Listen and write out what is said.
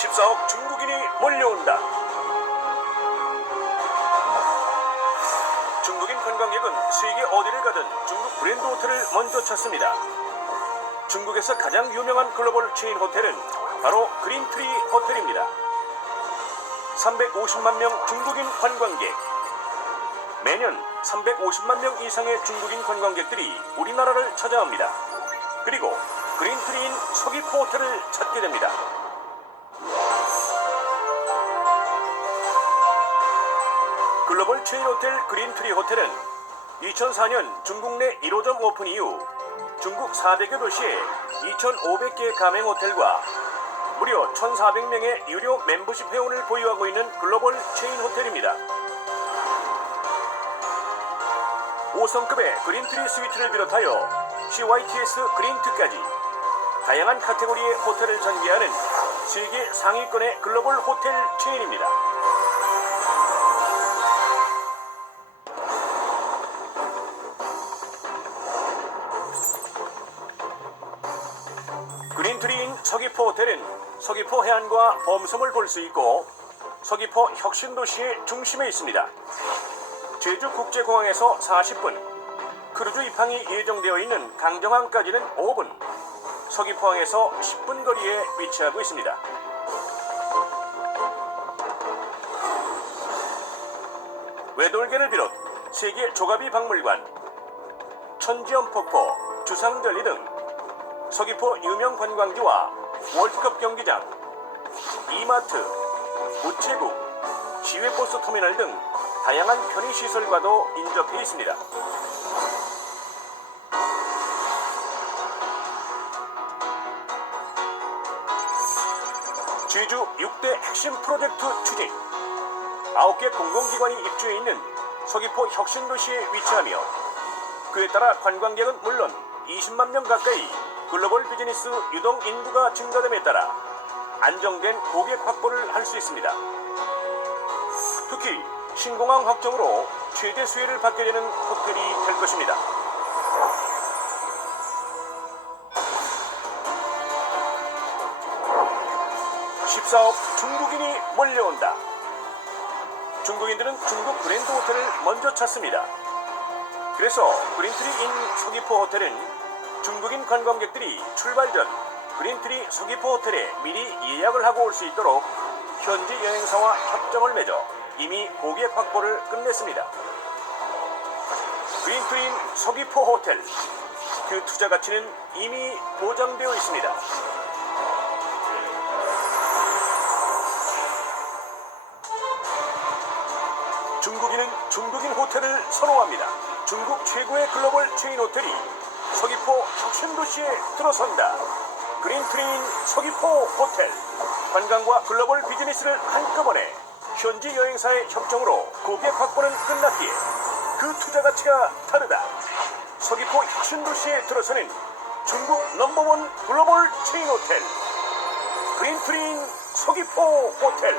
14억 중국인이 몰려온다. 중국인 관광객은 세계 어디를 가든 중국 브랜드 호텔을 먼저 찾습니다. 중국에서 가장 유명한 글로벌 체인 호텔은 바로 그린트리 호텔입니다. 350만 명 중국인 관광객. 매년 350만 명 이상의 중국인 관광객들이 우리나라를 찾아옵니다. 그리고 그린트리인 서귀포 호텔을 찾게 됩니다. 글로벌 체인 호텔 그린트리 호텔은 2004년 중국 내 1호점 오픈 이후 중국 400여 도시에 2,500개의 가맹 호텔과 무려 1,400명의 유료 멤버십 회원을 보유하고 있는 글로벌 체인 호텔입니다. 5성급의 그린트리 스위트를 비롯하여 CYTS 그린트까지 다양한 카테고리의 호텔을 전개하는 세계 상위권의 글로벌 호텔 체인입니다. 서귀포 호텔은 서귀포 해안과 범섬을 볼 수 있고 서귀포 혁신도시의 중심에 있습니다. 제주국제공항에서 40분, 크루즈 입항이 예정되어 있는 강정항까지는 5분, 서귀포항에서 10분 거리에 위치하고 있습니다. 외돌개를 비롯 세계 조가비 박물관, 천지연 폭포, 주상절리 등 서귀포 유명 관광지와 월드컵 경기장, 이마트, 우체국, 시외버스 터미널 등 다양한 편의시설과도 인접해 있습니다. 제주 6대 핵심 프로젝트 추진 9개 공공기관이 입주해 있는 서귀포 혁신도시에 위치하며 그에 따라 관광객은 물론 20만 명 가까이 글로벌 비즈니스 유동 인구가 증가됨에 따라 안정된 고객 확보를 할 수 있습니다. 특히 신공항 확정으로 최대 수혜를 받게 되는 호텔이 될 것입니다. (14억) 중국인이 몰려온다. 중국인들은 중국 브랜드 호텔을 먼저 찾습니다. 그래서 그린트리 인 서귀포 호텔은 중국인 관광객들이 출발 전 그린트리 서귀포 호텔에 미리 예약을 하고 올 수 있도록 현지 여행사와 협정을 맺어 이미 고객 확보를 끝냈습니다. 그린트리 인 서귀포 호텔 그 투자 가치는 이미 보장되어 있습니다. 중국인은 중국인 호텔을 선호합니다. 중국 최고의 글로벌 체인 호텔이 서귀포 혁신도시에 들어선다. 그린트레인 서귀포 호텔. 관광과 글로벌 비즈니스를 한꺼번에 현지 여행사의 협정으로 고객 확보는 끝났기에 그 투자 가치가 다르다. 서귀포 혁신도시에 들어서는 중국 넘버원 글로벌 체인 호텔. 그린트레인 서귀포 호텔.